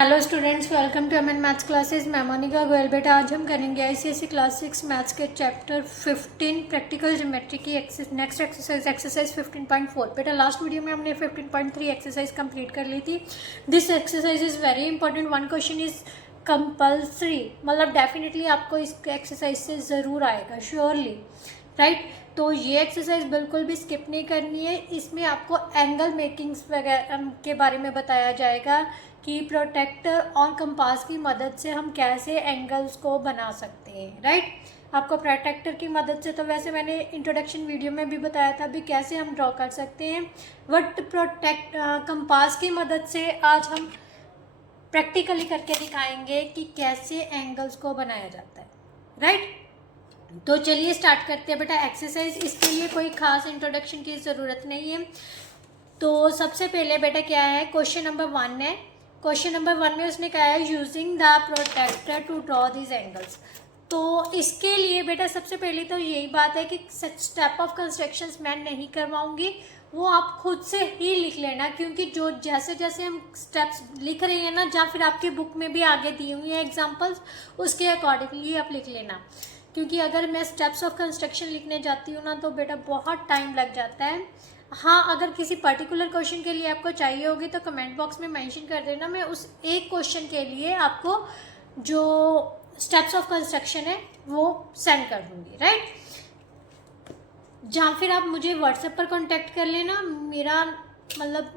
Hello students, welcome to MN maths classes. मैं मोनिका गोयल। बेटा आज हम करेंगे आईसीएसई क्लास 6 मैथ्स के चैप्टर 15 प्रैक्टिकल ज्योमेट्री की नेक्स्ट एक्सरसाइज 15.4। बेटा लास्ट वीडियो में हमने 15.3 एक्सरसाइज कंप्लीट कर ली थी। This exercise is very important. One question is compulsory, मतलब डेफिनेटली आपको इस एक्सरसाइज से ज़रूर आएगा, श्योरली, राइट। तो ये एक्सरसाइज बिल्कुल भी स्किप नहीं करनी है। इसमें आपको एंगल मेकिंग्स वगैरह के बारे में बताया जाएगा कि प्रोटेक्टर और कंपास की मदद से हम कैसे एंगल्स को बना सकते हैं, राइट। आपको प्रोटेक्टर की मदद से तो वैसे मैंने इंट्रोडक्शन वीडियो में भी बताया था भी कैसे हम ड्रॉ कर सकते हैं, बट कंपास की मदद से आज हम प्रैक्टिकली करके दिखाएंगे कि कैसे एंगल्स को बनाया जाता है, राइट। तो चलिए स्टार्ट करते हैं बेटा एक्सरसाइज। इसके लिए कोई खास इंट्रोडक्शन की ज़रूरत नहीं है। तो सबसे पहले बेटा क्या है, क्वेश्चन नंबर 1 है। क्वेश्चन नंबर 1 में उसने कहा है using the protractor to draw this angles. तो इसके लिए बेटा सबसे पहले तो यही बात है कि स्टेप ऑफ कंस्ट्रक्शंस मैं नहीं करवाऊंगी, वो आप खुद से ही लिख लेना, क्योंकि जो जैसे जैसे हम स्टेप्स लिख रहे हैं ना, या फिर आपकी बुक में भी आगे दी हुई है एग्जांपल्स, उसके अकॉर्डिंगली आप लिख लेना। क्योंकि अगर मैं स्टेप्स ऑफ कंस्ट्रक्शन लिखने जाती हूँ ना तो बेटा बहुत टाइम लग जाता है। हाँ, अगर किसी पर्टिकुलर क्वेश्चन के लिए आपको चाहिए होगी तो कमेंट बॉक्स में मेंशन कर देना, मैं उस एक क्वेश्चन के लिए आपको जो स्टेप्स ऑफ कंस्ट्रक्शन है वो सेंड कर दूँगी, राइट। या फिर आप मुझे व्हाट्सएप पर कांटेक्ट कर लेना। मेरा मतलब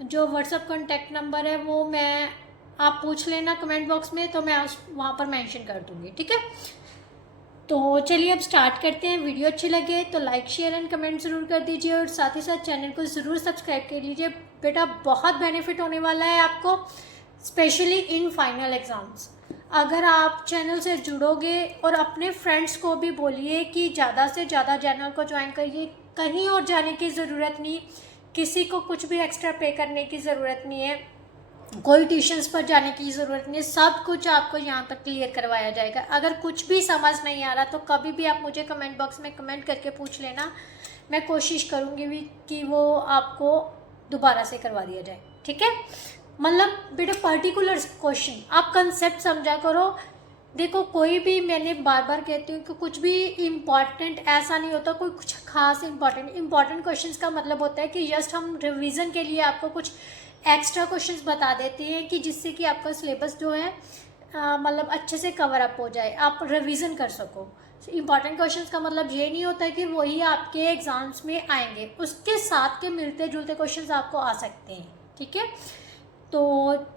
जो व्हाट्सएप कांटेक्ट नंबर है वो मैं आप पूछ लेना कमेंट बॉक्स में, तो मैं वहाँ पर मेंशन कर दूँगी, ठीक है। तो चलिए अब स्टार्ट करते हैं। वीडियो अच्छी लगे तो लाइक शेयर एंड कमेंट ज़रूर कर दीजिए और साथ ही साथ चैनल को ज़रूर सब्सक्राइब कर लीजिए। बेटा बहुत बेनिफिट होने वाला है आपको, स्पेशली इन फाइनल एग्ज़ाम्स। अगर आप चैनल से जुड़ोगे और अपने फ्रेंड्स को भी बोलिए कि ज़्यादा से ज़्यादा चैनल को ज्वाइन करिए, कहीं और जाने की ज़रूरत नहीं, किसी को कुछ भी एक्स्ट्रा पे करने की ज़रूरत नहीं है, कोई ट्यूशन्स पर जाने की ज़रूरत नहीं है, सब कुछ आपको यहाँ पर क्लियर करवाया जाएगा। अगर कुछ भी समझ नहीं आ रहा तो कभी भी आप मुझे कमेंट बॉक्स में कमेंट करके पूछ लेना, मैं कोशिश करूँगी भी कि वो आपको दोबारा से करवा दिया जाए, ठीक है। मतलब बेटा पर्टिकुलर क्वेश्चन आप कंसेप्ट समझा करो। देखो कोई भी, मैंने बार बार कहती हूँ कि कुछ भी इम्पॉर्टेंट ऐसा नहीं होता, कोई कुछ खास इम्पॉर्टेंट क्वेश्चंस का मतलब होता है कि जस्ट हम रिवीजन के लिए आपको कुछ एक्स्ट्रा क्वेश्चंस बता देते हैं कि जिससे कि आपका सिलेबस जो है मतलब अच्छे से कवर अप हो जाए, आप रिवीजन कर सको। इम्पॉर्टेंट क्वेश्चंस का मतलब ये नहीं होता कि वही आपके एग्जाम्स में आएंगे, उसके साथ के मिलते जुलते क्वेश्चंस आपको आ सकते हैं, ठीक है। तो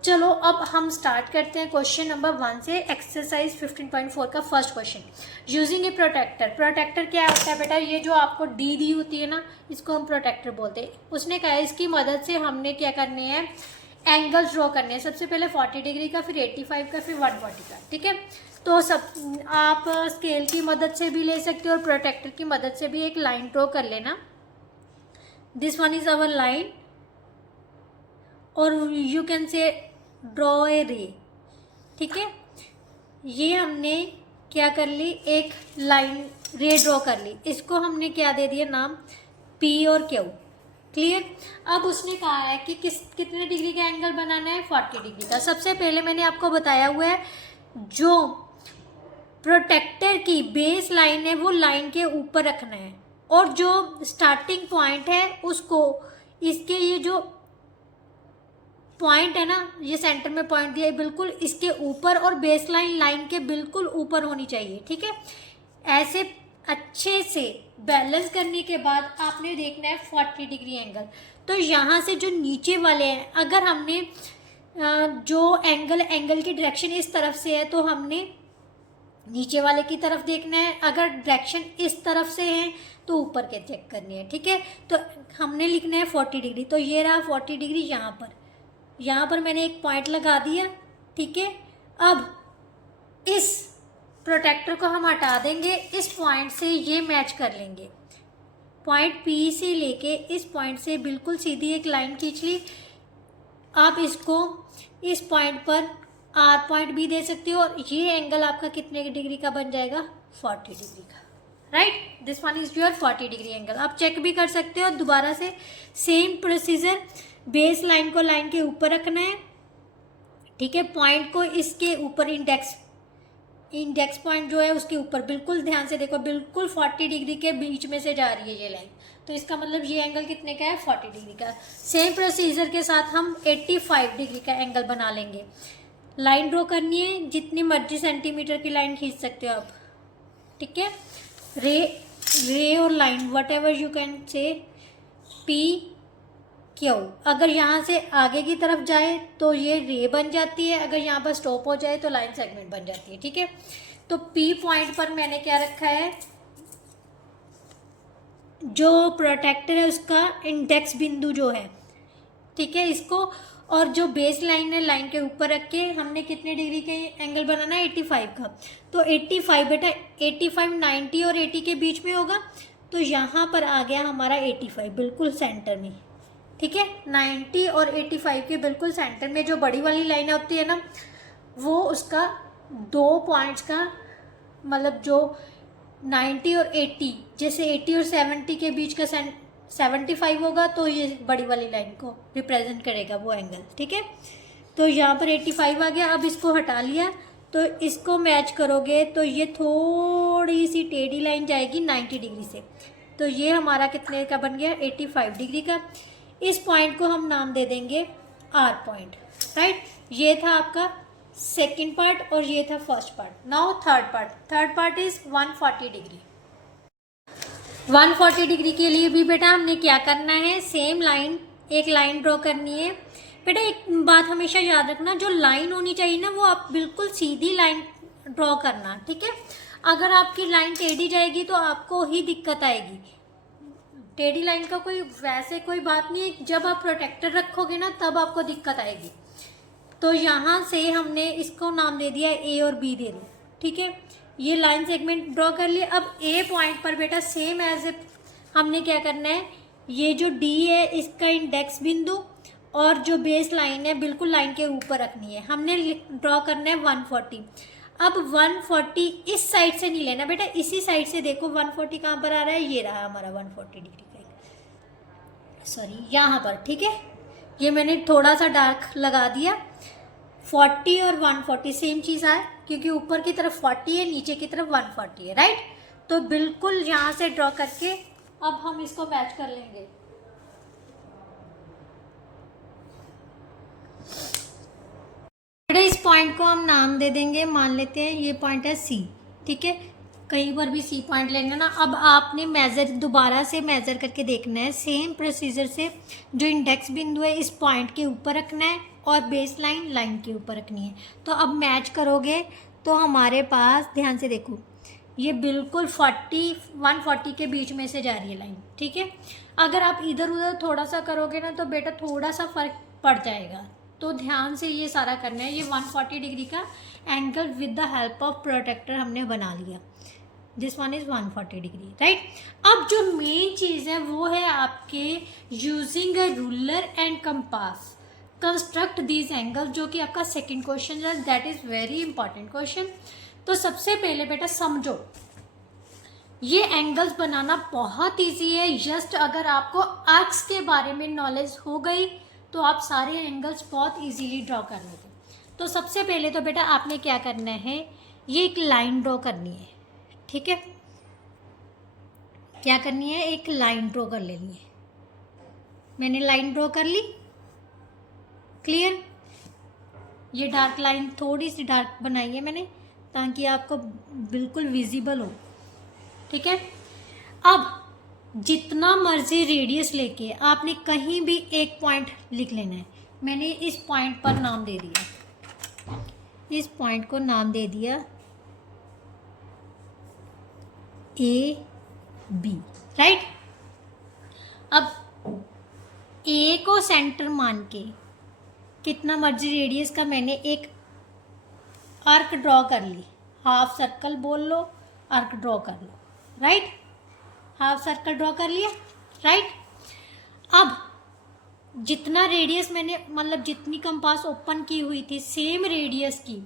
चलो अब हम स्टार्ट करते हैं क्वेश्चन नंबर 1 से। एक्सरसाइज 15.4 का first question, using a protractor. Protractor क्या होता है बेटा, ये जो आपको डी दी होती है ना, इसको हम प्रोटेक्टर बोलते हैं। उसने कहा इसकी मदद से हमने क्या करने हैं, एंगल्स ड्रॉ करने हैं। सबसे पहले 40 डिग्री का, फिर 85 का, फिर 140 का, ठीक है। तो सब आप स्केल की मदद से भी ले सकते हो और प्रोटेक्टर की मदद से भी एक लाइन ड्रॉ कर लेना। This one is our line और you can say draw a रे, ठीक है। ये हमने क्या कर ली, एक लाइन रे ड्रॉ कर ली। इसको हमने क्या दे दिया नाम, पी और क्यू, क्लियर। अब उसने कहा है कि कितने डिग्री का एंगल बनाना है, 40 डिग्री का। सबसे पहले मैंने आपको बताया हुआ है जो प्रोटेक्टर की बेस लाइन है वो लाइन के ऊपर रखना है, और जो स्टार्टिंग पॉइंट है उसको, इसके ये जो पॉइंट है ना, ये सेंटर में पॉइंट दिया है, बिल्कुल इसके ऊपर और बेस लाइन के बिल्कुल ऊपर होनी चाहिए, ठीक है। ऐसे अच्छे से बैलेंस करने के बाद आपने देखना है 40 डिग्री एंगल। तो यहाँ से जो नीचे वाले हैं, अगर हमने जो एंगल की डायरेक्शन इस तरफ से है तो हमने नीचे वाले की तरफ देखना है, अगर डायरेक्शन इस तरफ से है तो ऊपर के चेक करनी है, ठीक है। तो हमने लिखना है 40 डिग्री। तो ये रहा 40 डिग्री, यहाँ पर मैंने एक पॉइंट लगा दिया, ठीक है। अब इस प्रोटेक्टर को हम हटा देंगे, इस पॉइंट से ये मैच कर लेंगे। पॉइंट पी से लेके इस पॉइंट से बिल्कुल सीधी एक लाइन खींच ली। आप इसको इस पॉइंट पर आर पॉइंट भी दे सकते हो, और ये एंगल आपका कितने डिग्री का बन जाएगा, 40 डिग्री का, right. This one is your 40 degree angle. आप चेक भी कर सकते हो दोबारा से, सेम प्रोसीजर। बेस लाइन को लाइन के ऊपर रखना है, ठीक है। पॉइंट को इसके ऊपर इंडेक्स पॉइंट जो है उसके ऊपर, बिल्कुल ध्यान से देखो, बिल्कुल 40 डिग्री के बीच में से जा रही है ये लाइन, तो इसका मतलब ये एंगल कितने का है, 40 डिग्री का। सेम प्रोसीजर के साथ हम 85 डिग्री का एंगल बना लेंगे। लाइन ड्रॉ करनी है, जितनी मर्जी सेंटीमीटर की लाइन खींच सकते हो आप, ठीक है। रे और line what ever you can say, P Q, अगर यहाँ से आगे की तरफ जाए तो ये रे बन जाती है, अगर यहाँ पर स्टॉप हो जाए तो लाइन सेगमेंट बन जाती है, ठीक है। तो पी पॉइंट पर मैंने क्या रखा है, जो प्रोटेक्टर है उसका इंडेक्स बिंदु जो है, ठीक है, इसको, और जो बेस लाइन है लाइन के ऊपर रख के हमने कितने डिग्री के एंगल बनाना है, 85 का। तो 85 बेटा, 85 90 और 80 के बीच में होगा, तो यहाँ पर आ गया हमारा 85 बिल्कुल सेंटर में, ठीक है। 90 और 85 के बिल्कुल सेंटर में जो बड़ी वाली लाइन होती है ना, वो उसका 2 पॉइंट्स का मतलब जो 90 और 80, जैसे 80 और 70 के बीच का 75 होगा, तो ये बड़ी वाली लाइन को रिप्रेजेंट करेगा वो एंगल, ठीक है। तो यहाँ पर 85 आ गया। अब इसको हटा लिया, तो इसको मैच करोगे तो ये थोड़ी सी टेढ़ी लाइन जाएगी 90 डिग्री से, तो ये हमारा कितने का बन गया, 85 डिग्री का। इस पॉइंट को हम नाम दे देंगे आर पॉइंट, राइट। ये था आपका सेकेंड पार्ट और ये था first part. Now third part is 140 degree. 140 degree के लिए भी बेटा हमने क्या करना है, सेम लाइन, एक लाइन ड्रॉ करनी है। बेटा एक बात हमेशा याद रखना, जो लाइन होनी चाहिए ना वो आप बिल्कुल सीधी लाइन ड्रॉ करना, ठीक है। अगर आपकी लाइन टेढ़ी जाएगी तो आपको ही दिक्कत आएगी। टेढ़ी लाइन का वैसे कोई बात नहीं है, जब आप प्रोटेक्टर रखोगे ना तब आपको दिक्कत आएगी। तो यहाँ से हमने इसको नाम दे दिया ए और बी दे दो, ठीक है। ये लाइन सेगमेंट ड्रॉ कर लिए। अब ए पॉइंट पर बेटा सेम एज ए हमने क्या करना है, ये जो डी है इसका इंडेक्स बिंदु और जो बेस लाइन है बिल्कुल लाइन के ऊपर रखनी है। हमने ड्रॉ करना है 140। अब 140 इस साइड से नहीं लेना बेटा, इसी साइड से देखो 140 कहाँ पर आ रहा है, ये रहा हमारा 140 डिग्री का, सॉरी यहाँ पर, ठीक है। ये मैंने थोड़ा सा डार्क लगा दिया। 40 और 140 सेम चीज़ है, क्योंकि ऊपर की तरफ 40 है, नीचे की तरफ 140 है, राइट। तो बिल्कुल यहाँ से ड्रॉ करके अब हम इसको मैच कर लेंगे। इस पॉइंट को हम नाम दे देंगे, मान लेते हैं ये पॉइंट है सी, ठीक है। कहीं पर भी सी पॉइंट लेंगे ना, अब आपने मेज़र दोबारा से मेज़र करके देखना है, सेम प्रोसीजर से जो इंडेक्स बिंदु है इस पॉइंट के ऊपर रखना है और बेस लाइन लाइन के ऊपर रखनी है। तो अब मैच करोगे तो हमारे पास, ध्यान से देखो, ये बिल्कुल 140 के बीच में से जा रही है लाइन, ठीक है। अगर आप इधर उधर थोड़ा सा करोगे ना तो बेटा थोड़ा सा फर्क पड़ जाएगा, तो ध्यान से ये सारा करना है। ये 140 डिग्री का angle with the help of protractor हमने बना लिया। This one is 140 degree, right. अब जो मेन चीज़ है वो है आपके using a ruler and compass construct these angle, जो कि आपका सेकेंड क्वेश्चन है, that is very important question. तो सबसे पहले बेटा समझो, ये एंगल्स बनाना बहुत ईजी है। जस्ट अगर आपको आर्क्स के बारे में नॉलेज हो गई तो आप सारे एंगल्स बहुत इजीली ड्रॉ कर लोगे। तो सबसे पहले तो बेटा आपने क्या करना है, ये एक लाइन ड्रॉ करनी है, ठीक है। क्या करनी है, एक लाइन ड्रॉ कर लेनी है। मैंने लाइन ड्रॉ कर ली, क्लियर। ये डार्क लाइन थोड़ी सी डार्क बनाई है मैंने ताकि आपको बिल्कुल विजिबल हो, ठीक है। अब जितना मर्जी रेडियस लेके आपने कहीं भी एक पॉइंट लिख लेना है। मैंने इस पॉइंट पर नाम दे दिया, इस पॉइंट को नाम दे दिया ए बी, राइट। अब ए को सेंटर मान के कितना मर्जी रेडियस का मैंने एक आर्क ड्रॉ कर ली, हाफ सर्कल बोल लो, आर्क ड्रॉ कर लो, राइट। हाफ सर्कल ड्रॉ कर लिया, राइट। अब जितना रेडियस मैंने, मतलब जितनी कंपास ओपन की हुई थी सेम रेडियस की,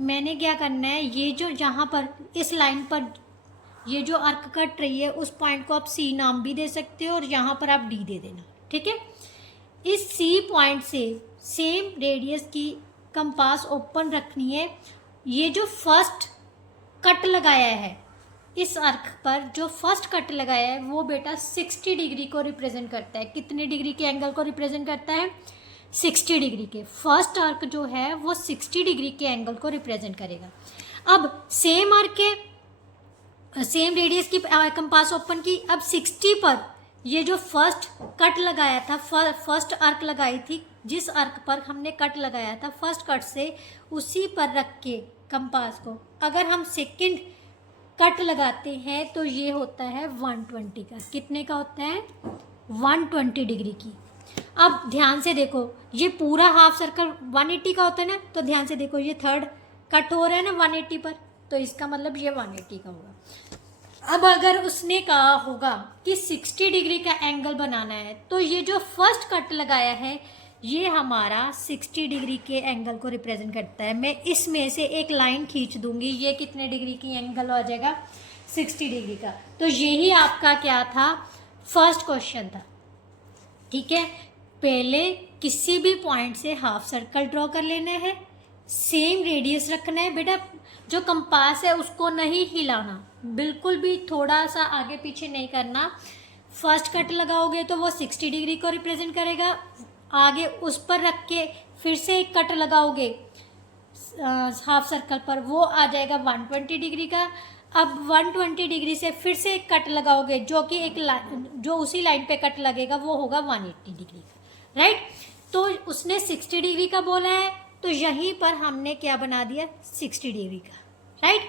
मैंने क्या करना है, ये जो यहाँ पर इस लाइन पर ये जो आर्क कट रही है उस पॉइंट को आप सी नाम भी दे सकते हो और यहाँ पर आप डी दे देना, ठीक है। इस सी पॉइंट से सेम रेडियस की कंपास ओपन रखनी है। ये जो फर्स्ट कट लगाया है इस आर्क पर, जो फर्स्ट कट लगाया है वो बेटा 60 डिग्री को रिप्रेजेंट करता है। कितने डिग्री के एंगल को रिप्रेजेंट करता है? 60 डिग्री के। फर्स्ट आर्क जो है वो 60 डिग्री के एंगल को रिप्रेजेंट करेगा। अब सेम आर्क के सेम रेडियस की कंपास ओपन की, अब 60 पर ये जो फर्स्ट कट लगाया था, फर्स्ट आर्क लगाई थी, जिस आर्क पर हमने कट लगाया था फर्स्ट कट से, उसी पर रख के कंपास को अगर हम सेकंड कट लगाते हैं तो ये होता है 120 का। कितने का होता है? 120 डिग्री की। अब ध्यान से देखो, ये पूरा हाफ सर्कल 180 का होता है ना, तो ध्यान से देखो ये थर्ड कट हो रहा है ना 180 पर, तो इसका मतलब ये 180 का होगा। अब अगर उसने कहा होगा कि 60 डिग्री का एंगल बनाना है, तो ये जो फर्स्ट कट लगाया है ये हमारा 60 डिग्री के एंगल को रिप्रेजेंट करता है। मैं इसमें से एक लाइन खींच दूंगी, ये कितने डिग्री की एंगल हो जाएगा? 60 डिग्री का। तो यही आपका क्या था? फर्स्ट क्वेश्चन था। ठीक है, पहले किसी भी पॉइंट से हाफ सर्कल ड्रॉ कर लेना है, सेम रेडियस रखना है बेटा। जो कंपास है उसको नहीं हिलाना, बिल्कुल भी थोड़ा सा आगे पीछे नहीं करना। फर्स्ट कट लगाओगे तो वो 60 डिग्री को रिप्रेजेंट करेगा, आगे उस पर रख के फिर से एक कट लगाओगे हाफ सर्कल पर, वो आ जाएगा 120 डिग्री का। अब 120 डिग्री से फिर से एक कट लगाओगे जो कि जो उसी लाइन पे कट लगेगा वो होगा 180 डिग्री का, राइट। तो उसने 60 डिग्री का बोला है, तो यहीं पर हमने क्या बना दिया? 60 डिग्री का, राइट।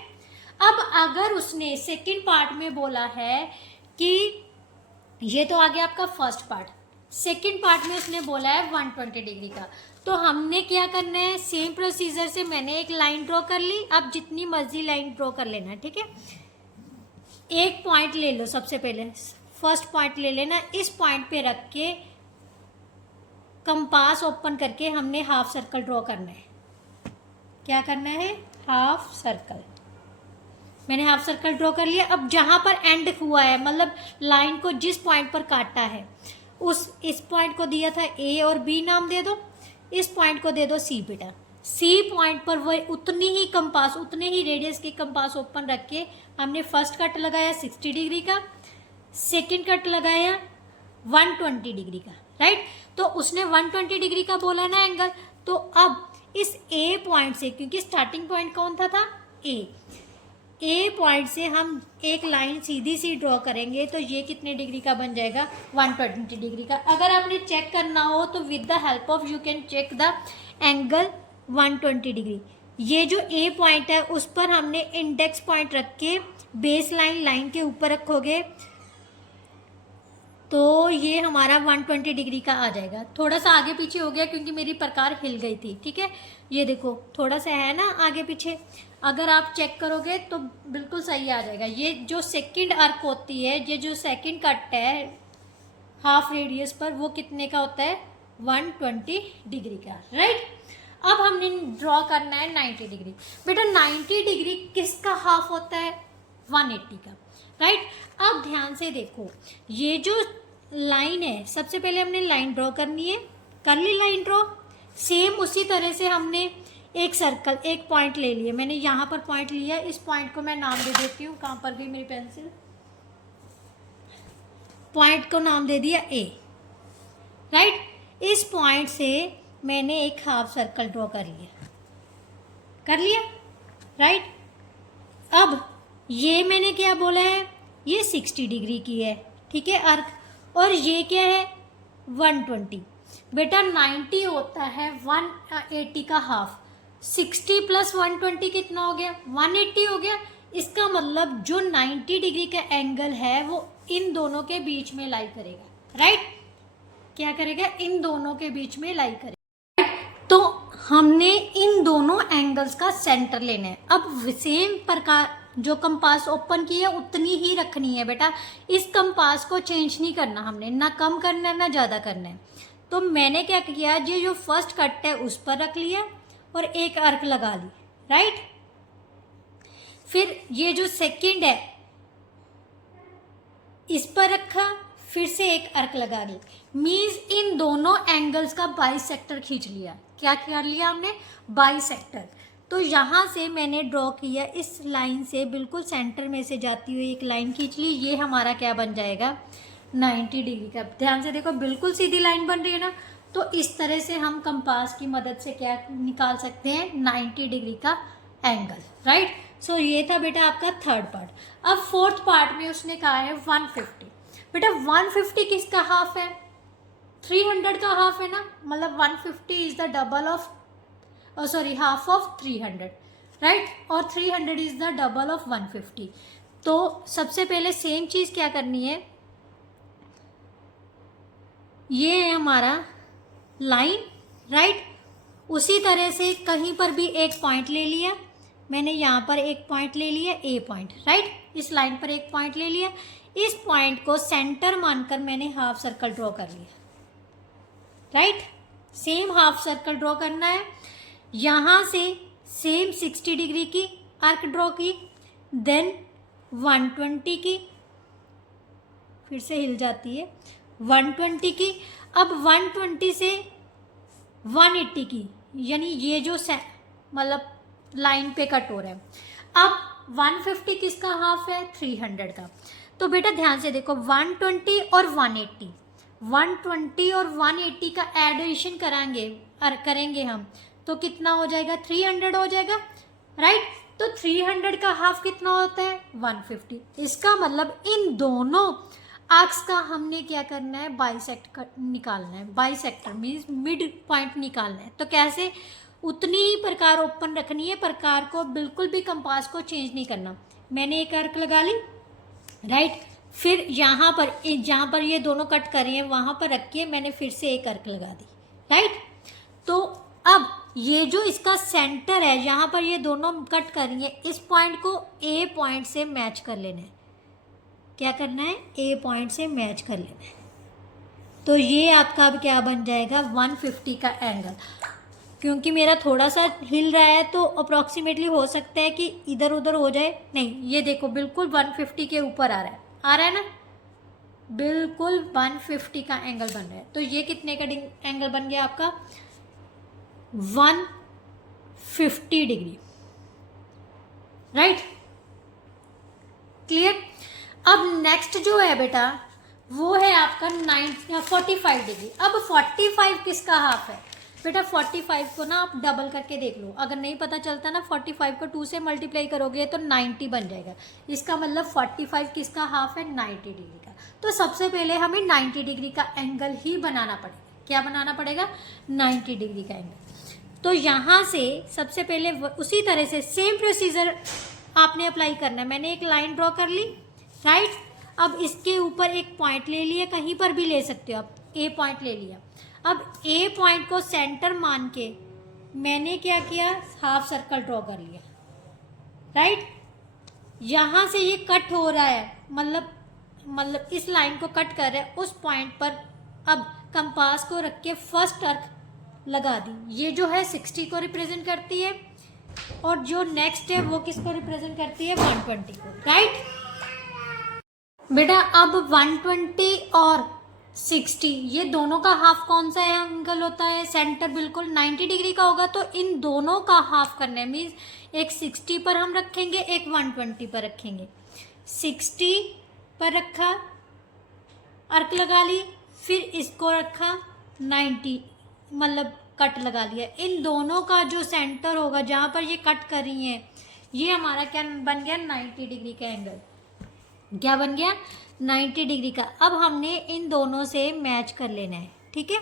अब अगर उसने सेकंड पार्ट में बोला है कि ये तो आ गया आपका फर्स्ट पार्ट, सेकंड पार्ट में उसने बोला है 120 डिग्री का, तो हमने क्या करना है? सेम प्रोसीजर से मैंने एक लाइन ड्रॉ कर ली, अब जितनी मर्जी लाइन ड्रॉ कर लेना है, ठीक है। एक पॉइंट ले लो, सबसे पहले फर्स्ट पॉइंट ले लेना, इस पॉइंट पे रख के कंपास ओपन करके हमने हाफ सर्कल ड्रॉ करना है। क्या करना है? Half circle. मैंने हाफ सर्कल ड्रॉ कर लिया। अब जहां पर एंड हुआ है, मतलब लाइन को जिस पॉइंट पर काटा है, इस पॉइंट को दिया था ए और बी नाम दे दो, इस पॉइंट को दे दो सी बेटा। सी पॉइंट पर वो उतनी ही कंपास, उतने ही रेडियस की कंपास ओपन रख के हमने फर्स्ट कट लगाया 60 डिग्री का, सेकंड कट लगाया 120 डिग्री का, राइट। तो उसने 120 डिग्री का बोला ना एंगल, तो अब इस ए पॉइंट से, क्योंकि स्टार्टिंग पॉइंट कौन था ए पॉइंट से हम एक लाइन सीधी सी ड्रॉ करेंगे, तो ये कितने डिग्री का बन जाएगा? 120 डिग्री का। अगर आपने चेक करना हो तो with the help of you can check the angle 120 degree. ये जो ए पॉइंट है उस पर हमने इंडेक्स पॉइंट रख के बेस लाइन के ऊपर रखोगे तो ये हमारा 120 डिग्री का आ जाएगा। थोड़ा सा आगे पीछे हो गया क्योंकि मेरी प्रकार हिल गई थी, ठीक है। ये देखो थोड़ा सा है ना आगे पीछे, अगर आप चेक करोगे तो बिल्कुल सही आ जाएगा। ये जो सेकंड आर्क होती है, ये जो सेकंड कट है हाफ रेडियस पर, वो कितने का होता है? 120 डिग्री का, राइट। अब हमने ड्रॉ करना है 90 डिग्री। बेटा 90 डिग्री किसका हाफ होता है? 180 का, राइट। अब ध्यान से देखो, ये जो लाइन है, सबसे पहले हमने लाइन ड्रॉ करनी है, कर ली लाइन ड्रॉ। सेम उसी तरह से हमने एक सर्कल, एक पॉइंट ले लिया, मैंने यहाँ पर पॉइंट लिया, इस पॉइंट को मैं नाम दे देती हूँ। कहाँ पर गई मेरी पेंसिल? पॉइंट को नाम दे दिया ए, राइट। इस पॉइंट से मैंने एक हाफ सर्कल ड्रॉ कर लिया, राइट। अब ये मैंने क्या बोला है? ये 60 डिग्री की है, ठीक है आर्क, और ये क्या है? 120। बेटा 90 होता है 180 का हाफ, 60 प्लस 120 कितना हो गया? 180 हो गया। इसका मतलब जो 90 डिग्री का एंगल है वो इन दोनों के बीच में लाई करेगा, राइट। क्या करेगा? इन दोनों के बीच में लाई करेगा। तो हमने इन दोनों एंगल्स का सेंटर लेना है। अब सेम प्रकार जो कंपास ओपन की है उतनी ही रखनी है बेटा, इस कंपास को चेंज नहीं करना हमने, ना कम करना है ना ज़्यादा करना है। तो मैंने क्या किया, ये जो फर्स्ट कट है उस पर रख लिया और एक आर्क लगा ली, राइट। फिर ये जो सेकंड है इस पर रखा, फिर से एक आर्क लगा ली, मीन्स इन दोनों एंगल्स का बाइसेक्टर खींच लिया। क्या कर लिया हमने, बाइसेक्टर। तो यहाँ से मैंने ड्रॉ किया, इस लाइन से बिल्कुल सेंटर में से जाती हुई एक लाइन खींच ली, ये हमारा क्या बन जाएगा, 90 डिग्री का। ध्यान से देखो बिल्कुल सीधी लाइन बन रही है ना, तो इस तरह से हम कंपास की मदद से क्या निकाल सकते हैं, 90 डिग्री का एंगल, राइट। सो ये था बेटा आपका थर्ड पार्ट। अब फोर्थ पार्ट में उसने कहा है 150। बेटा 150 किसका हाफ है, 300 का हाफ है ना, मतलब 150 is the double of, sorry half of 300, right, और 300 इज द डबल ऑफ 150। तो सबसे पहले सेम चीज़ क्या करनी है, ये है हमारा लाइन, राइट। उसी तरह से कहीं पर भी एक पॉइंट ले लिया, मैंने यहाँ पर एक पॉइंट ले लिया, ए पॉइंट, राइट, इस लाइन पर एक पॉइंट ले लिया, इस पॉइंट को सेंटर मानकर मैंने हाफ सर्कल ड्रॉ कर लिया, right. Same half circle draw करना है, यहाँ से सेम 60 डिग्री की आर्क ड्रॉ की, देन 120 की, फिर से हिल जाती है, 120 की, अब 120 से 180 की, यानी ये जो मतलब लाइन पे कट हो रहा है। अब 150 किसका हाफ है, 300 का। तो बेटा ध्यान से देखो 120 और 180, 120 और 180 का एडिशन करेंगे हम, तो कितना हो जाएगा, 300 हो जाएगा, राइट। तो 300 का हाफ कितना होता है, 150। इसका मतलब इन दोनों आर्क्स का हमने क्या करना है, बाइसेक्ट निकालना है, बाइसेक्टर मीन्स मिड पॉइंट निकालना है। तो कैसे, उतनी ही प्रकार ओपन रखनी है, प्रकार को बिल्कुल भी कंपास को चेंज नहीं करना। मैंने एक आर्क लगा ली, राइट, फिर यहाँ पर जहाँ पर ये दोनों कट कर रही हैं वहाँ पर रख के मैंने फिर से एक आर्क लगा दी, राइट। तो अब ये जो इसका सेंटर है जहाँ पर ये दोनों कट कर रही हैं, इस पॉइंट को ए पॉइंट से मैच कर लेना है। क्या करना है, ए पॉइंट से मैच कर लेना है। तो ये आपका अब क्या बन जाएगा, 150 का एंगल। क्योंकि मेरा थोड़ा सा हिल रहा है तो अप्रॉक्सीमेटली हो सकता है कि इधर उधर हो जाए, नहीं, ये देखो बिल्कुल 150 के ऊपर आ रहा है ना, बिल्कुल 150 का एंगल बन रहा है। तो ये कितने का एंगल बन गया आपका, 150 डिग्री, राइट, क्लियर। अब नेक्स्ट जो है बेटा वो है आपका 45 डिग्री। अब 45 किसका हाफ है बेटा, 45 को ना आप डबल करके देख लो, अगर नहीं पता चलता ना 45 को 2 से मल्टीप्लाई करोगे तो 90 बन जाएगा। इसका मतलब 45 किसका हाफ है, 90 डिग्री का। तो सबसे पहले हमें 90 डिग्री का एंगल ही बनाना पड़ेगा। क्या बनाना पड़ेगा, 90 डिग्री का एंगल। तो यहाँ से सबसे पहले उसी तरह से सेम प्रोसीजर आपने अप्लाई करना है। मैंने एक लाइन ड्रॉ कर ली, राइट। अब इसके ऊपर एक पॉइंट ले लिया, कहीं पर भी ले सकते हो आप, ए पॉइंट ले लिया। अब ए पॉइंट को सेंटर मान के मैंने क्या किया, हाफ सर्कल ड्रॉ कर लिया, राइट। यहाँ से ये कट हो रहा है, मतलब इस लाइन को कट कर रहा है, उस पॉइंट पर अब कंपास को रख के फर्स्ट आर्क लगा दी। ये जो है 60 को रिप्रेजेंट करती है और जो नेक्स्ट है वो किसको रिप्रेजेंट करती है, 120 को, राइट। बेटा अब 120 और 60 ये दोनों का हाफ कौन सा एंगल होता है, सेंटर बिल्कुल 90 डिग्री का होगा। तो इन दोनों का हाफ करना है, मीन्स एक 60 पर हम रखेंगे, एक 120 पर रखेंगे। 60 पर रखा, आर्क लगा ली, फिर इसको रखा 90, मतलब कट लगा लिया। इन दोनों का जो सेंटर होगा जहाँ पर ये कट कर रही हैं, ये हमारा क्या बन गया, 90 डिग्री का एंगल। क्या बन गया, 90 डिग्री का। अब हमने इन दोनों से मैच कर लेना है, ठीक है।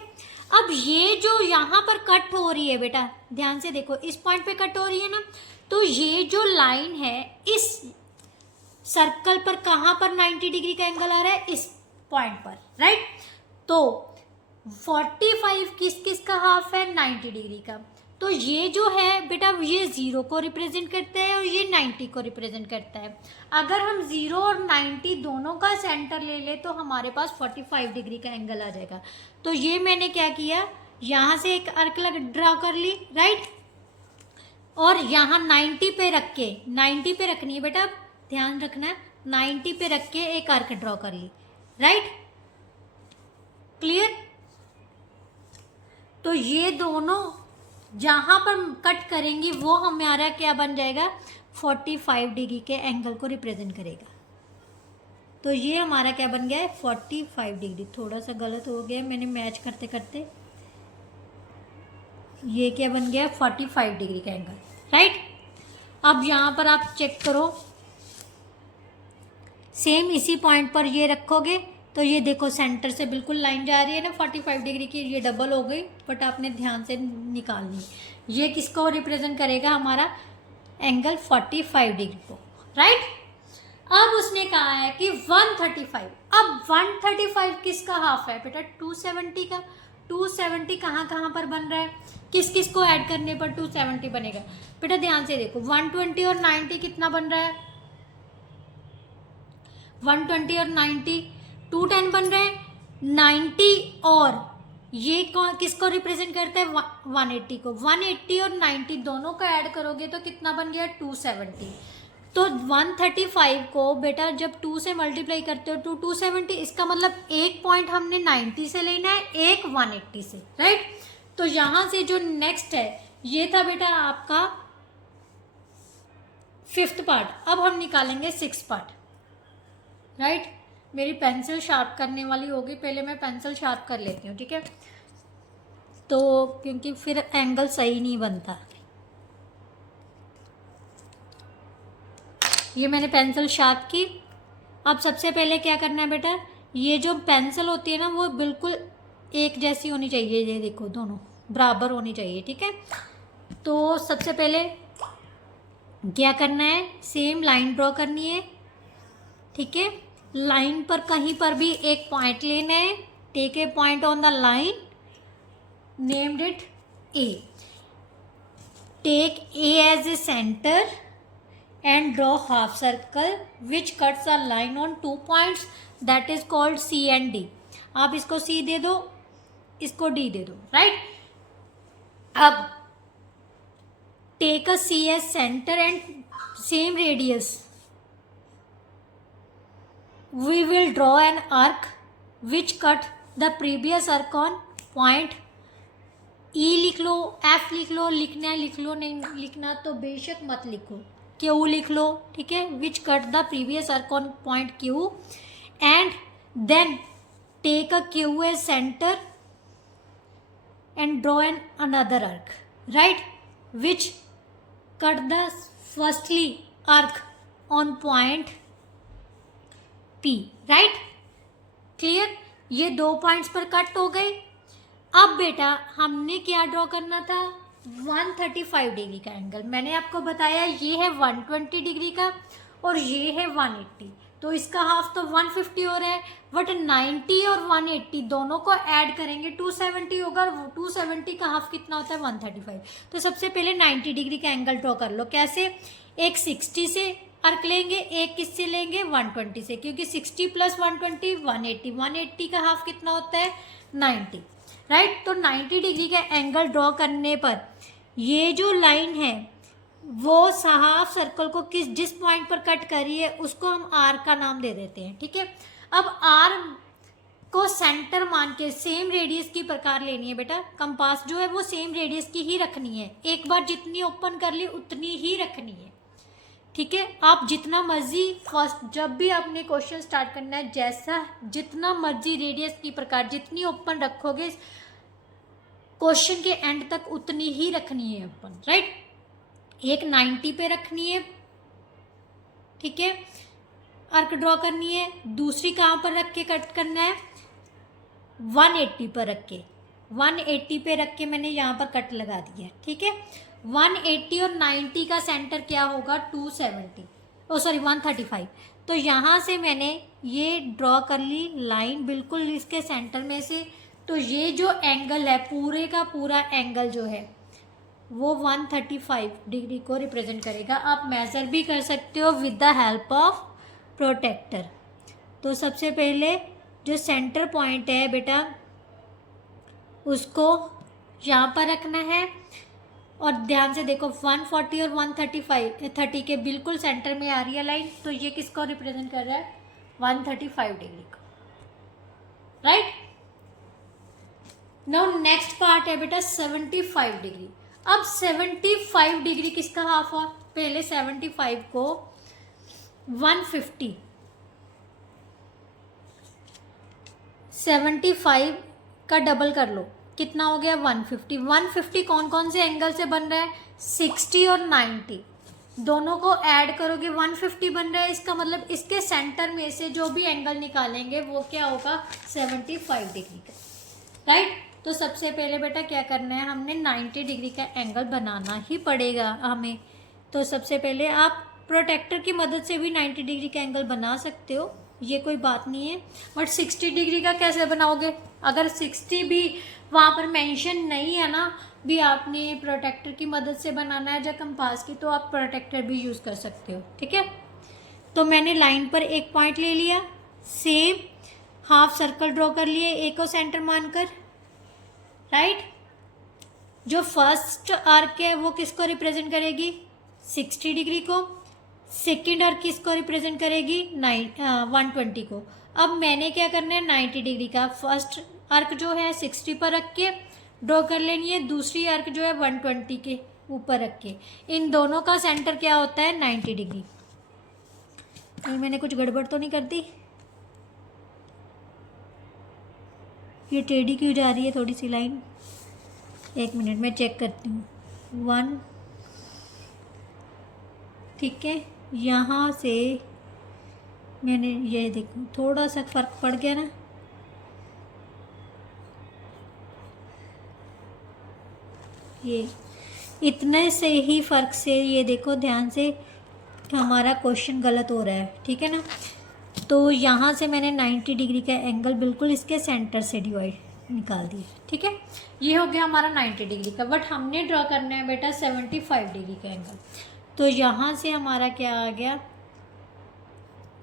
अब ये जो यहाँ पर कट हो रही है बेटा, ध्यान से देखो, इस पॉइंट पे कट हो रही है ना, तो ये जो लाइन है इस सर्कल पर कहाँ पर 90 डिग्री का एंगल आ रहा है, इस पॉइंट पर, राइट। तो 45 किस का हाफ है, 90 डिग्री का। तो ये जो है बेटा ये 0 को रिप्रेजेंट करता है और ये 90 को रिप्रेजेंट करता है। अगर हम 0 और 90 दोनों का सेंटर ले ले तो हमारे पास 45 डिग्री का एंगल आ जाएगा। तो ये मैंने क्या किया, यहाँ से एक आर्क ड्रा कर ली, राइट, और यहाँ 90 पे रख के, 90 पे रखनी है बेटा, ध्यान रखना है, 90 पे रख के एक आर्क ड्रॉ कर ली, राइट, क्लियर। तो ये दोनों जहाँ पर कट करेंगी वो हमारा क्या बन जाएगा, 45 डिग्री के एंगल को रिप्रेजेंट करेगा। तो ये हमारा क्या बन गया है, 45 डिग्री। थोड़ा सा गलत हो गया मैंने मैच करते करते, ये क्या बन गया, 45 डिग्री का एंगल, राइट। अब यहाँ पर आप चेक करो, सेम इसी पॉइंट पर ये रखोगे तो ये देखो सेंटर से बिल्कुल लाइन जा रही है ना 45 डिग्री की, ये डबल हो गई, बट आपने ध्यान से निकालनी। ये किसको रिप्रेजेंट करेगा, हमारा एंगल 45 डिग्री को, राइट। अब उसने कहा है कि 135, अब 135 किसका हाफ है बेटा, 270 का। 270 कहाँ कहाँ पर बन रहा है, किस किस को ऐड करने पर 270 बनेगा बेटा, ध्यान से देखो। 120 और 90 कितना बन रहा है, 120 और 90 210 बन रहे हैं। 90 और ये कौन किसको रिप्रेजेंट करता है, 180 को। 180 और 90 दोनों को ऐड करोगे तो कितना बन गया, 270। तो 135 को बेटा जब 2 से मल्टीप्लाई करते हो तो 270, इसका मतलब एक पॉइंट हमने 90 से लेना है, एक 180 से, राइट। तो यहाँ से जो नेक्स्ट है ये था बेटा आपका 5th पार्ट। अब हम निकालेंगे 6th पार्ट, राइट। मेरी पेंसिल शार्प करने वाली होगी, पहले मैं पेंसिल शार्प कर लेती हूँ, ठीक है, तो क्योंकि फिर एंगल सही नहीं बनता। ये मैंने पेंसिल शार्प की। अब सबसे पहले क्या करना है बेटा, ये जो पेंसिल होती है ना वो बिल्कुल एक जैसी होनी चाहिए, ये देखो दोनों बराबर होनी चाहिए, ठीक है। तो सबसे पहले क्या करना है, सेम लाइन ड्रॉ करनी है, ठीक है। लाइन पर कहीं पर भी एक पॉइंट लेना है, take a point on the line, named it A, take A as a centre and draw half circle which cuts a line on 2 points that is called C and D। आप इसको C दे दो, इसको D दे दो, right. अब take a C as center and same radius, we will draw an arc which cut the previous arc on point E। लिख लो, F लिख लो, लिखना है लिख लो, नहीं लिखना तो बेशक मत लिखो, Q लिख लो, ठीक है, which cut the previous arc on point Q and then take a Q as centre and draw an another arc, right, which cut the firstly arc on point P, right, clear. ये 2 points पर cut हो गए। अब बेटा हमने क्या draw करना था, 135 डिग्री का एंगल। मैंने आपको बताया ये है 120 डिग्री का और ये है 180, तो इसका हाफ तो 150 हो रहा है, बट 90 और 180 दोनों को ऐड करेंगे 270 होगा, और 270 का हाफ कितना होता है, 135। तो सबसे पहले 90 डिग्री का एंगल ड्रॉ कर लो। कैसे, एक 60 से आर्क लेंगे, एक किससे लेंगे, 120 से, क्योंकि 60 प्लस 120 180, 180 का हाफ कितना होता है, 90, राइट। तो 90 डिग्री का एंगल ड्रॉ करने पर ये जो लाइन है वो हाफ सर्कल को जिस पॉइंट पर कट करी है उसको हम आर का नाम दे देते हैं, ठीक है। अब आर को सेंटर मान के सेम रेडियस की प्रकार लेनी है बेटा। कंपास जो है वो सेम रेडियस की ही रखनी है, एक बार जितनी ओपन कर ली उतनी ही रखनी है, ठीक है। आप जितना मर्जी फर्स्ट जब भी आपने क्वेश्चन स्टार्ट करना है, जैसा जितना मर्जी रेडियस की प्रकार जितनी ओपन रखोगे क्वेश्चन के एंड तक उतनी ही रखनी है ओपन, राइट। एक 90 पे रखनी है, ठीक है, आर्क ड्रॉ करनी है। दूसरी कहाँ पर रख के कट करना है, 180 पर रख के, 180 पे रख के मैंने यहाँ पर कट लगा दिया, ठीक है। 180 और 90 का सेंटर क्या होगा, 270, ओ सॉरी 135। तो यहाँ से मैंने ये ड्रॉ कर ली लाइन बिल्कुल इसके सेंटर में से। तो ये जो एंगल है पूरे का पूरा एंगल जो है वो 135 डिग्री को रिप्रेजेंट करेगा। आप मेज़र भी कर सकते हो with the help of protractor. तो सबसे पहले जो सेंटर पॉइंट है बेटा उसको यहाँ पर रखना है, और ध्यान से देखो 140 और 135 के बिल्कुल सेंटर में आ रही है लाइन, तो ये किसको रिप्रेजेंट कर रहा है, 135 डिग्री को, राइट। नाउ नेक्स्ट पार्ट है बेटा 75 डिग्री। अब 75 डिग्री किसका हाफ हुआ? पहले 75 को 150, 75 का डबल कर लो, कितना हो गया? 150। 150 कौन कौन से एंगल से बन रहा है? 60 और 90, दोनों को ऐड करोगे 150 बन रहा है। इसका मतलब इसके सेंटर में से जो भी एंगल निकालेंगे वो क्या होगा? 75 डिग्री का, राइट। तो सबसे पहले बेटा क्या करना है, हमने 90 डिग्री का एंगल बनाना ही पड़ेगा हमें। तो सबसे पहले आप प्रोटेक्टर की मदद से भी 90 डिग्री का एंगल बना सकते हो, ये कोई बात नहीं है। बट 60 डिग्री का कैसे बनाओगे? अगर 60 भी वहाँ पर मेंशन नहीं है ना, भी आपने प्रोटेक्टर की मदद से बनाना है या कंपास की, तो आप प्रोटेक्टर भी यूज़ कर सकते हो, ठीक है। तो मैंने लाइन पर एक पॉइंट ले लिया, सेम हाफ सर्कल ड्रॉ कर लिए ए को सेंटर मानकर, राइट। जो फर्स्ट आर्क है वो किसको रिप्रेजेंट करेगी? 60 डिग्री को। सेकेंड आर्क किसको रिप्रेजेंट करेगी? 120 को। अब मैंने क्या करना है, 90 डिग्री का फर्स्ट आर्क जो है 60 पर रख के ड्रॉ कर लेनी है, दूसरी आर्क जो है 120 के ऊपर रख के। इन दोनों का सेंटर क्या होता है? 90 डिग्री। ये मैंने कुछ गड़बड़ तो नहीं कर दी? ये टेढ़ी क्यों जा रही है थोड़ी सी लाइन? एक मिनट मैं चेक करती हूँ। 1, ठीक है, यहाँ से मैंने ये देखो थोड़ा सा फर्क पड़ गया ना, ये इतने से ही फर्क से ये देखो ध्यान से हमारा क्वेश्चन गलत हो रहा है, ठीक है ना। तो यहाँ से मैंने 90 डिग्री का एंगल बिल्कुल इसके सेंटर से डिवाइड निकाल दिया, ठीक है। ये हो गया हमारा 90 डिग्री का। बट हमने ड्रॉ करना है बेटा 75 डिग्री का एंगल। तो यहाँ से हमारा क्या आ गया,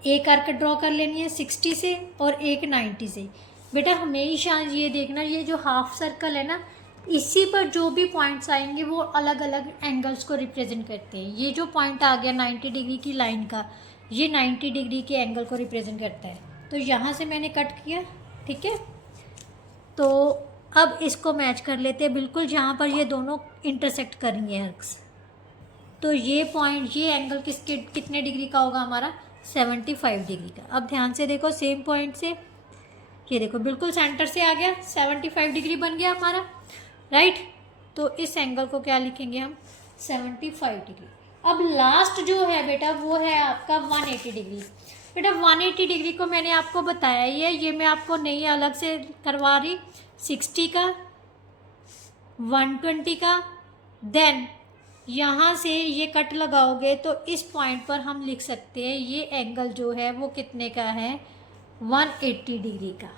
एक आर्क ड्रॉ कर लेनी है 60 से और एक 90 से। बेटा हमेशा ये देखना, ये जो हाफ सर्कल है ना, इसी पर जो भी पॉइंट्स आएंगे वो अलग अलग एंगल्स को रिप्रेजेंट करते हैं। ये जो पॉइंट आ गया 90 डिग्री की लाइन का, ये 90 डिग्री के एंगल को रिप्रेजेंट करता है। तो यहाँ से मैंने कट किया, ठीक है। तो अब इसको मैच कर लेते हैं बिल्कुल जहाँ पर ये दोनों इंटरसेक्ट करेंगे आर्क्स। तो ये पॉइंट, ये एंगल कितने डिग्री का होगा हमारा? 75 डिग्री का। अब ध्यान से देखो, सेम पॉइंट से ये देखो बिल्कुल सेंटर से आ गया, 75 डिग्री बन गया हमारा, राइट। तो इस एंगल को क्या लिखेंगे हम? 75 डिग्री। अब लास्ट जो है बेटा वो है आपका 180 डिग्री। बेटा 180 डिग्री को मैंने आपको बताया ही है, ये मैं आपको नहीं अलग से करवा रही। 60 का, 120 का, देन यहाँ से ये कट लगाओगे तो इस पॉइंट पर हम लिख सकते हैं ये एंगल जो है वो कितने का है? 180 डिग्री का।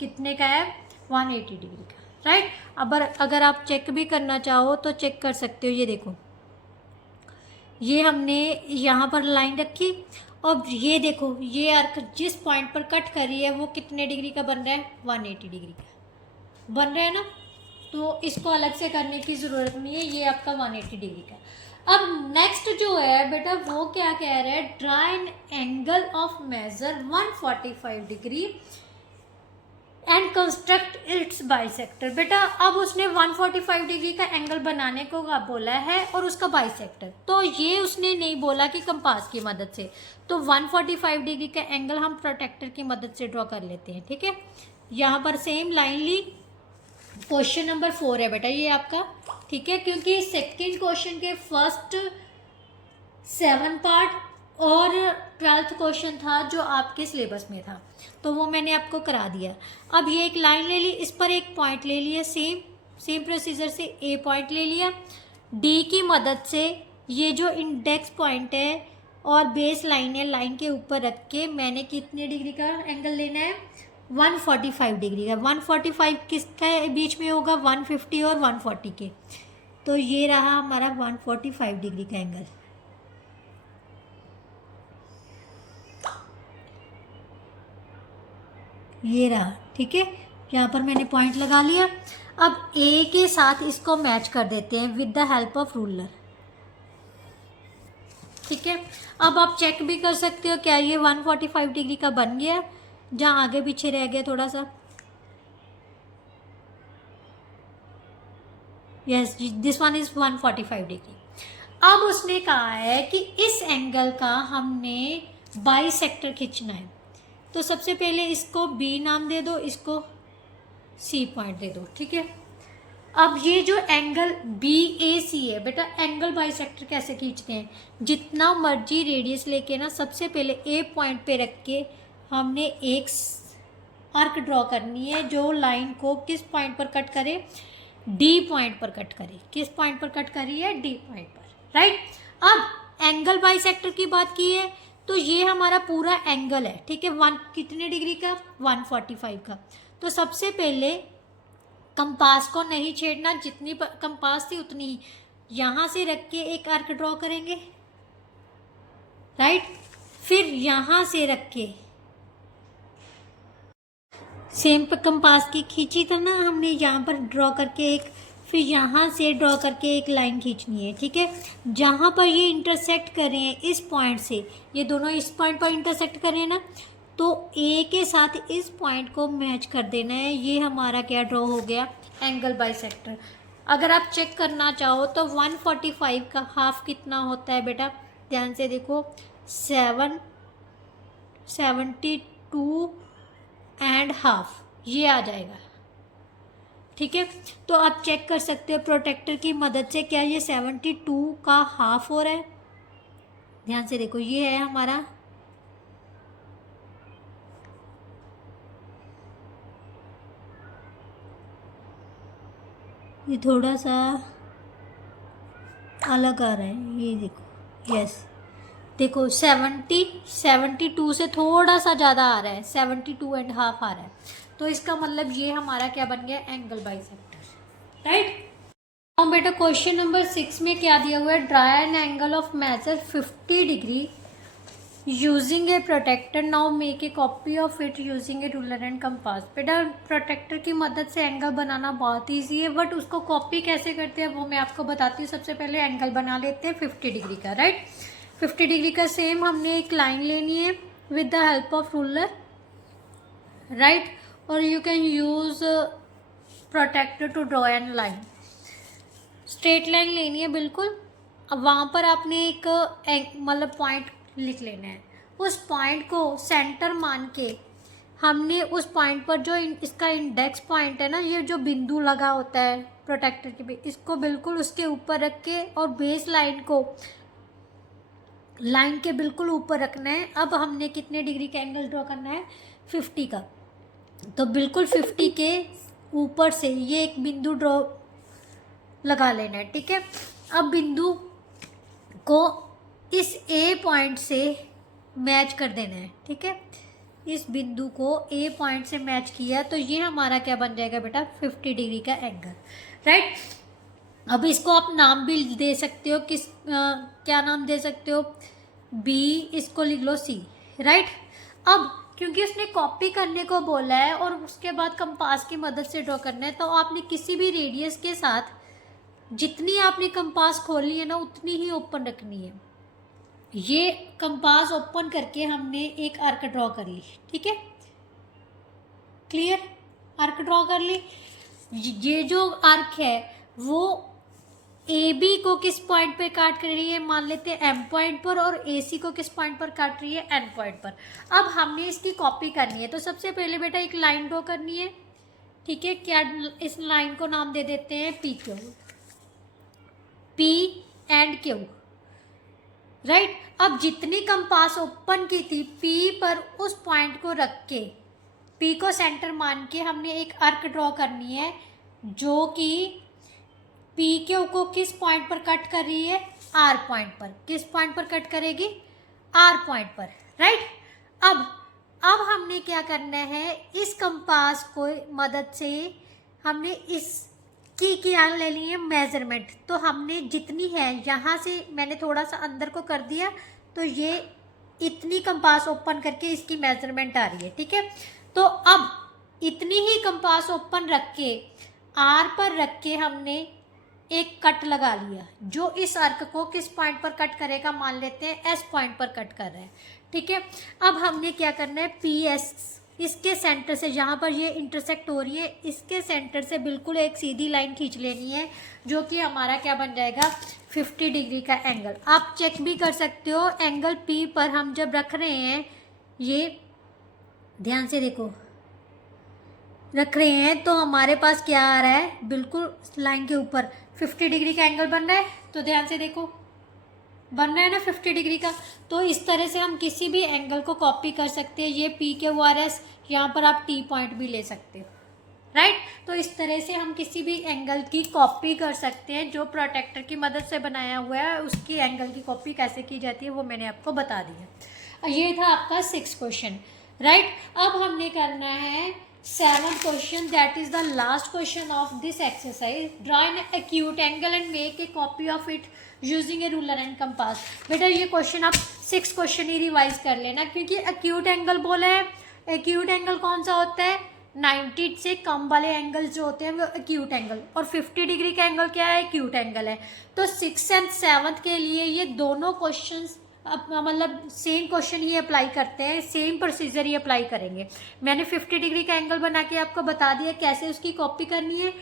कितने का है? 180 डिग्री का, राइट। अब अगर आप चेक भी करना चाहो तो चेक कर सकते हो। ये देखो, ये हमने यहाँ पर लाइन रखी और ये देखो ये आर्क जिस पॉइंट पर कट करी है वो कितने डिग्री का बन रहा है? 180 डिग्री का बन रहा है ना। तो इसको अलग से करने की ज़रूरत नहीं है, ये आपका 180 डिग्री का। अब नेक्स्ट जो है बेटा वो क्या कह रहा है? Draw an angle of measure 145 degree and construct its bisector. बेटा अब उसने 145 डिग्री का एंगल बनाने को बोला है और उसका बाइसेक्टर, तो ये उसने नहीं बोला कि कंपास की मदद से। तो 145 डिग्री का एंगल हम प्रोटेक्टर की मदद से ड्रॉ कर लेते हैं, ठीक है। यहाँ पर सेम लाइन ली। क्वेश्चन नंबर 4 है बेटा ये आपका, ठीक है, क्योंकि सेकेंड क्वेश्चन के फर्स्ट 7 पार्ट और 12th क्वेश्चन था जो आपके सिलेबस में था, तो वो मैंने आपको करा दिया। अब ये एक लाइन ले ली, इस पर एक पॉइंट ले लिया, सेम प्रोसीजर से ए पॉइंट ले लिया। डी की मदद से ये जो इंडेक्स पॉइंट है और बेस लाइन है, लाइन के ऊपर रख के मैंने कितने डिग्री का एंगल लेना है? 145 डिग्री का। 145 किसका बीच में होगा? 150 और 140 के। तो ये रहा हमारा 145 डिग्री का एंगल। ये रहा, ठीक है। यहाँ पर मैंने पॉइंट लगा लिया। अब ए के साथ इसको मैच कर देते हैं with the help of ruler, ठीक है। अब आप चेक भी कर सकते हो क्या ये 145 डिग्री का बन गया, जहाँ आगे पीछे रह गया थोड़ा सा। Yes, this one is 145 degree. अब उसने कहा है कि इस एंगल का हमने बाइसेक्टर खींचना है। तो सबसे पहले इसको बी नाम दे दो, इसको सी पॉइंट दे दो, ठीक है। अब ये जो एंगल बी ए सी है बेटा, एंगल बाइसेक्टर कैसे खींचते हैं, जितना मर्जी रेडियस लेके ना सबसे पहले ए पॉइंट पे रख के हमने एक आर्क ड्रॉ करनी है जो लाइन को किस पॉइंट पर कट करे, डी पॉइंट पर कट करे। किस पॉइंट पर कट करी है, डी पॉइंट पर, राइट। अब एंगल बाइसेक्टर की बात की है तो ये हमारा पूरा एंगल है, ठीक है। कितने डिग्री का, 145 का। तो सबसे पहले कंपास को नहीं छेड़ना, जितनी कंपास थी उतनी ही यहाँ से रख के एक आर्क ड्रॉ करेंगे, राइट। फिर यहाँ से रख के सेम कंपास की खींची था ना हमने, यहाँ पर ड्रॉ करके एक, फिर यहाँ से ड्रॉ करके एक लाइन खींचनी है, ठीक है। जहाँ पर ये इंटरसेक्ट कर रहे हैं इस पॉइंट से, ये दोनों इस पॉइंट पर इंटरसेक्ट कर रहे हैं ना, तो ए के साथ इस पॉइंट को मैच कर देना है। ये हमारा क्या ड्रॉ हो गया, एंगल बाइसेक्टर। अगर आप चेक करना चाहो तो 145 का हाफ कितना होता है बेटा, ध्यान से देखो, 72 एंड हाफ, ये आ जाएगा, ठीक है। तो आप चेक कर सकते हो प्रोटेक्टर की मदद से, क्या ये 72 का हाफ हो रहा है। ध्यान से देखो, ये है हमारा ये थोड़ा सा अलग आ रहा है, ये देखो, यस देखो 72 से थोड़ा सा ज़्यादा आ रहा है, 72 एंड हाफ आ रहा है। तो इसका मतलब ये हमारा क्या बन गया, एंगल बाइसेक्टर, राइट। अब बेटा क्वेश्चन नंबर 6 में क्या दिया हुआ है, draw an angle of measure 50 degree using a protractor, now make a copy of it using a ruler and compass. बेटा प्रोटेक्टर की मदद से एंगल बनाना बहुत ईजी है, बट उसको कॉपी कैसे करते हैं वो मैं आपको बताती हूँ। सबसे पहले एंगल बना लेते हैं 50 डिग्री का, राइट। 50 डिग्री का सेम हमने एक लाइन लेनी है with the help of ruler, right, और you can use protractor to draw an line. Straight line लेनी है बिल्कुल। अब वहाँ पर आपने एक मतलब पॉइंट लिख लेना है, उस पॉइंट को सेंटर मान के हमने उस पॉइंट पर जो इसका इंडेक्स पॉइंट है ना, ये जो बिंदु लगा होता है प्रोटेक्टर के पे, इसको बिल्कुल उसके ऊपर रख के और बेस लाइन को लाइन के बिल्कुल ऊपर रखना है। अब हमने कितने डिग्री का एंगल ड्रॉ करना है, 50 का। तो बिल्कुल 50 के ऊपर से ये एक बिंदु ड्रॉ लगा लेना है, ठीक है। अब बिंदु को इस ए पॉइंट से मैच कर देना है, ठीक है। इस बिंदु को ए पॉइंट से मैच किया तो ये हमारा क्या बन जाएगा बेटा, 50 डिग्री का एंगल, राइट। अब इसको आप नाम भी दे सकते हो, क्या नाम दे सकते हो, बी, इसको लिख लो सी, राइट। अब क्योंकि उसने कॉपी करने को बोला है और उसके बाद कंपास की मदद से ड्रॉ करना है, तो आपने किसी भी रेडियस के साथ जितनी आपने कंपास खोली है ना उतनी ही ओपन रखनी है। ये कंपास ओपन करके हमने एक आर्क ड्रॉ कर ली, ठीक है, क्लियर, आर्क ड्रॉ कर ली। ये जो आर्क है वो ए बी को किस पॉइंट पे काट कर रही है, मान लेते हैं एम पॉइंट पर, और ए सी को किस पॉइंट पर काट रही है, एन पॉइंट पर। अब हमने इसकी कॉपी करनी है, तो सबसे पहले बेटा एक लाइन ड्रॉ करनी है, ठीक है। क्या, इस लाइन को नाम दे देते हैं P Q, P and Q, right. अब जितनी कंपास ओपन की थी पी पर, उस पॉइंट को रख के पी को सेंटर मान के हमने एक आर्क ड्रॉ करनी है जो कि पी क्यू को किस पॉइंट पर कट कर रही है, आर पॉइंट पर। किस पॉइंट पर कट करेगी, आर पॉइंट पर, राइट। अब हमने क्या करना है, इस कंपास को मदद से हमने इस की क्या ले ली है, मेजरमेंट। तो हमने जितनी है, यहाँ से मैंने थोड़ा सा अंदर को कर दिया, तो ये इतनी कंपास ओपन करके इसकी मेजरमेंट आ रही है, ठीक है। तो अब इतनी ही कंपास ओपन रख के आर पर रख के हमने एक कट लगा लिया, जो इस आर्क को किस पॉइंट पर कट करेगा, मान लेते हैं एस पॉइंट पर कट कर रहा है, ठीक है। अब हमने क्या करना है, पी एस इसके सेंटर से, जहाँ पर ये इंटरसेक्ट हो रही है, इसके सेंटर से बिल्कुल एक सीधी लाइन खींच लेनी है, जो कि हमारा क्या बन जाएगा 50 डिग्री का एंगल। आप चेक भी कर सकते हो, एंगल पी पर हम जब रख रहे हैं, ये ध्यान से देखो, रख रहे हैं तो हमारे पास क्या आ रहा है, बिल्कुल लाइन के ऊपर 50 डिग्री का एंगल बन रहा है। तो ध्यान से देखो, बन रहा है ना 50 डिग्री का। तो इस तरह से हम किसी भी एंगल को कॉपी कर सकते हैं। ये पी के आर एस, यहाँ पर आप टी पॉइंट भी ले सकते हो, राइट। तो इस तरह से हम किसी भी एंगल की कॉपी कर सकते हैं। जो प्रोटेक्टर की मदद से बनाया हुआ है, उसकी एंगल की कॉपी कैसे की जाती है वो मैंने आपको बता दी है। ये था आपका 6th क्वेश्चन, राइट। अब हमने करना है 7th question, that is the last question of this exercise. Draw an acute angle and make a copy of it using a ruler and compass. बेटा ये क्वेश्चन आप 6 क्वेश्चन ही रिवाइज कर लेना, क्योंकि एक्यूट एंगल बोले हैं। एक्यूट एंगल कौन सा होता है, 90 से कम वाले एंगल जो होते हैं वो एक्यूट एंगल, और 50 डिग्री का एंगल क्या है, एक्यूट एंगल है। तो 6th एंड 7th के लिए ये दोनों क्वेश्चंस मतलब सेम क्वेश्चन ही अप्लाई करते हैं, सेम प्रोसीजर ही अप्लाई करेंगे। मैंने 50 डिग्री का एंगल बना के आपको बता दिया कैसे उसकी कॉपी करनी है।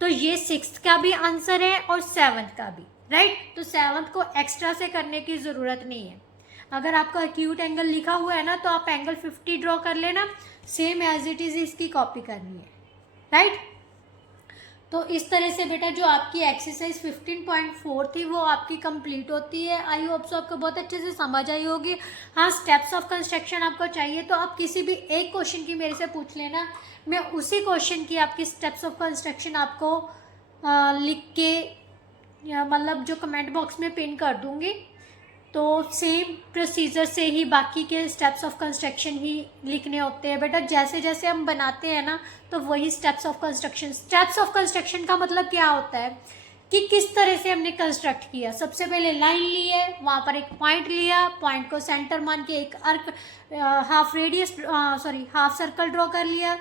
तो ये 6th का भी आंसर है और 7th का भी, राइट। तो 7th को एक्स्ट्रा से करने की ज़रूरत नहीं है। अगर आपका एक्यूट एंगल लिखा हुआ है ना, तो आप एंगल 50 ड्रॉ कर लेना, सेम एज इट इज़ इसकी कॉपी करनी है, राइट। तो इस तरह से बेटा जो आपकी एक्सरसाइज 15.4 थी वो आपकी कंप्लीट होती है। आई होप सो आपको बहुत अच्छे से समझ आई होगी। हाँ, स्टेप्स ऑफ कंस्ट्रक्शन आपको चाहिए तो आप किसी भी एक क्वेश्चन की मेरे से पूछ लेना, मैं उसी क्वेश्चन की आपकी स्टेप्स ऑफ कंस्ट्रक्शन आपको लिख के मतलब जो कमेंट बॉक्स में पिन कर दूँगी। तो सेम प्रोसीजर से ही बाकी के स्टेप्स ऑफ कंस्ट्रक्शन ही लिखने होते हैं बेटा। जैसे जैसे हम बनाते हैं ना, तो वही steps of construction. Steps of construction का मतलब क्या होता है कि किस तरह से हमने कंस्ट्रक्ट किया। सबसे पहले लाइन ली है, वहाँ पर एक पॉइंट लिया, पॉइंट को सेंटर मान के एक आर्क हाफ सर्कल ड्रॉ कर लिया।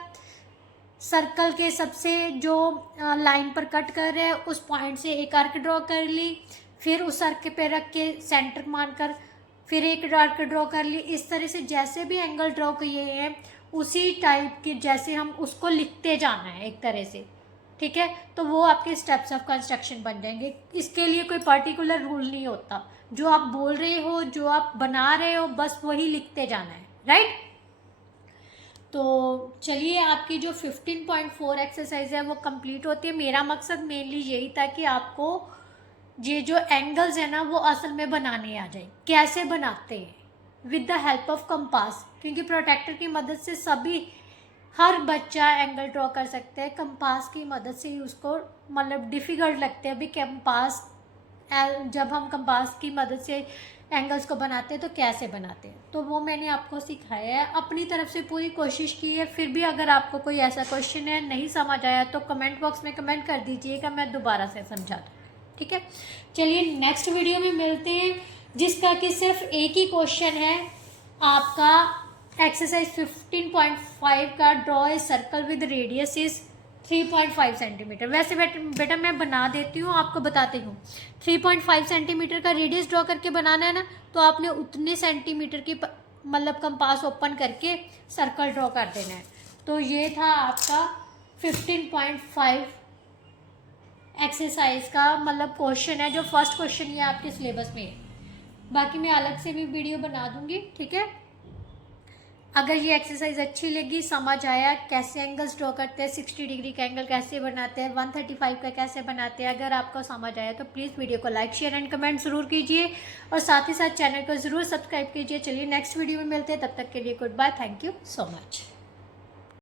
सर्कल के सबसे जो लाइन पर कट कर रहे हैं उस पॉइंट से एक आर्क ड्रॉ कर ली, फिर उस आर्क पे रख के सेंटर मानकर फिर एक आर्क ड्रॉ कर ली। इस तरह से जैसे भी एंगल ड्रॉ किए हैं उसी टाइप के जैसे हम उसको लिखते जाना है एक तरह से, ठीक है। तो वो आपके स्टेप्स ऑफ कंस्ट्रक्शन बन जाएंगे। इसके लिए कोई पर्टिकुलर रूल नहीं होता, जो आप बोल रहे हो, जो आप बना रहे हो, बस वही लिखते जाना है, राइट। तो चलिए, आपकी जो 15.4 एक्सरसाइज है वो कंप्लीट होती है। मेरा मकसद मेनली यही था कि आपको ये जो एंगल्स है ना वो असल में बनाने आ जाए। कैसे बनाते हैं, with the help of compass, क्योंकि प्रोटेक्टर की मदद से हर बच्चा एंगल ड्रॉ कर सकते हैं। कंपास की मदद से ही उसको मतलब डिफ़िकल्ट लगते हैं। अभी कंपास, जब हम कंपास की मदद से एंगल्स को बनाते हैं तो कैसे बनाते हैं, तो वो मैंने आपको सिखाया है। अपनी तरफ से पूरी कोशिश की है। फिर भी अगर आपको कोई ऐसा क्वेश्चन है नहीं समझ आया तो कमेंट बॉक्स में कमेंट कर दीजिएगा, मैं दोबारा से समझा दूँ, ठीक है। चलिए नेक्स्ट वीडियो में मिलते हैं, जिसका कि सिर्फ एक ही क्वेश्चन है आपका एक्सरसाइज 15.5 का। Draw a circle with radius is 3.5 centimetre. वैसे बेटा मैं बना देती हूँ, आपको बताती हूँ। 3.5 सेंटीमीटर का रेडियस ड्रॉ करके बनाना है ना, तो आपने उतने सेंटीमीटर की मतलब कंपास ओपन करके सर्कल ड्रॉ कर देना है। तो ये था आपका 15.5 एक्सरसाइज का मतलब क्वेश्चन है, जो फर्स्ट क्वेश्चन ये आपके सिलेबस में है। बाकी मैं अलग से भी वीडियो बना दूंगी, ठीक है। अगर ये एक्सरसाइज अच्छी लगी, समझ आया कैसे एंगल्स ड्रॉ करते हैं, 60 डिग्री का एंगल कैसे बनाते हैं, 135 का कैसे बनाते हैं, अगर आपको समझ आया तो प्लीज़ वीडियो को लाइक शेयर एंड कमेंट ज़रूर कीजिए, और साथ ही साथ चैनल को ज़रूर सब्सक्राइब कीजिए। चलिए नेक्स्ट वीडियो में मिलते हैं, तब तक के लिए good bye, thank you so much.